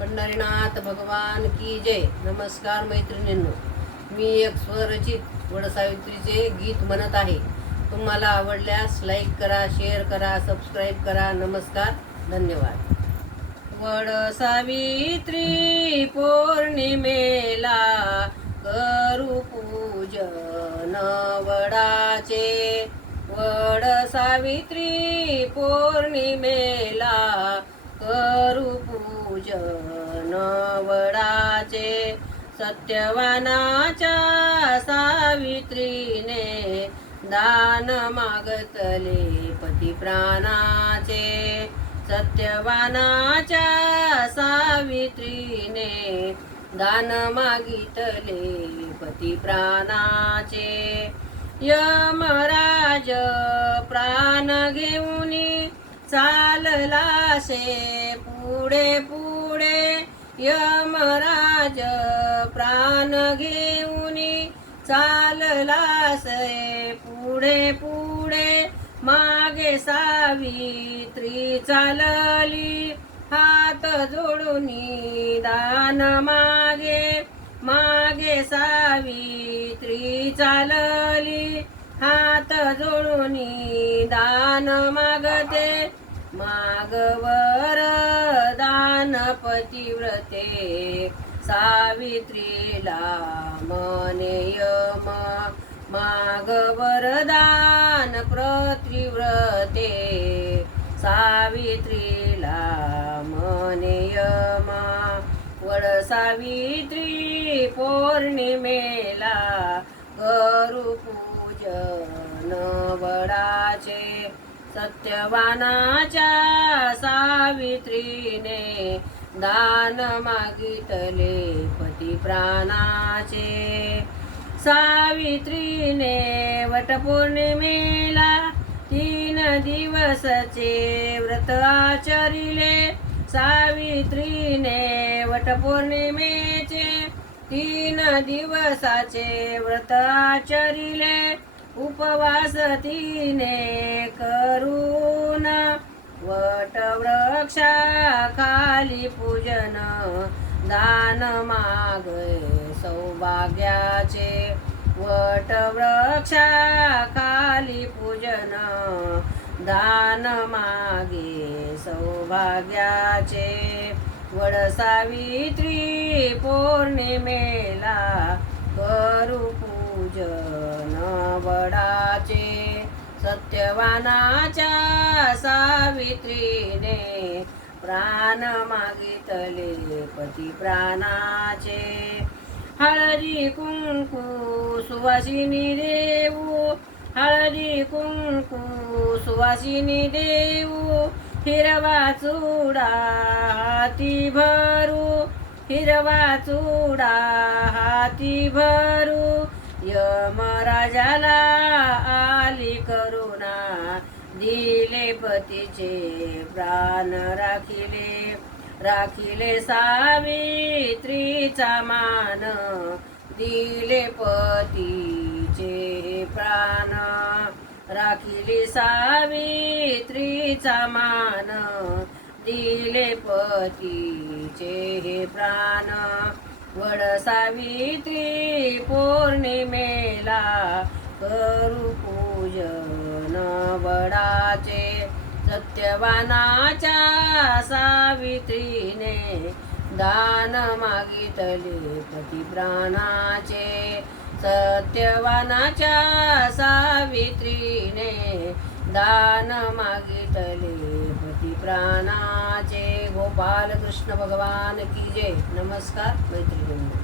पंढरीनाथ भगवान की जय. नमस्कार मैत्रिणींनो. मी एक स्वरचित वडसावित्रीचे गीत म्हणत आहे. तुम्हाला आवडल्यास लाईक करा शेअर करा सबस्क्राईब करा. नमस्कार. धन्यवाद. वड सावित्री पौर्णिमेला करू पूजन वडाचे. वड सावित्री पौर्णिमेला करू पूजन वडाचे सत्यवानाच्या सावित्रीने दान मागतले पती प्राणाचे सत्यवानाच्या सावित्रीने दान मागितले पती प्राणाचे यमराज प्राण घेऊनी चाललासे पुढे पुढे यमराज प्राण घेऊन चाललासे पुढे पुढे मागे सावित्री चालली. हात जोडून दान मागे मागे सावित्री चालली. हात जोडून दान मागते. मागवर दान पतिव्रते सावित्रीला मने यम. मागवर दान प्रतिव्रते सावित्रीला मने यमा. वड सावित्री पौर्णिमेला करू सत्यवानाच्या सावित्रीने दान मागितले पती प्राणाचे सावित्रीने वटपौर्णिमेला तीन दिवसचे व्रत आचरिले. सावित्रीने वटपौर्णिमेचे तीन दिवसाचे व्रत आचरिले. उपवास तिने करून वटवृक्षा खाली पूजन दान मागे सौभाग्याचे. वटवृक्षा खाली पूजन दान मागे सौभाग्याचे. वड सावित्री पौर्णिमेला करू पूजन सत्यवानाच्या सावित्रीने प्राण मागितले पती प्राणाचे हळदी कुंकू सुवासिनी देऊ. हळदी कुंकू सुवासिनी देऊ. हिरवा चुडा हाती भरू. हिरवा चुडा हाती भरू. यमराजाला आली करू. दिले पतीचे प्राण राखिले राखिले सावित्रीचा मान. दिले पतीचे प्राण राखिले सावित्रीचा मान. दिले पतीचे हे प्राण वड सावित्री पौर्णिमेला करू वडाचे सत्यवानाच्या सावित्रीने दान मागितले. पती प्राणाचे सत्यवानाच्या सावित्रीने दान मागितले. पती प्राणाचे गोपाल कृष्ण भगवान की जय. नमस्कार मैत्रिणी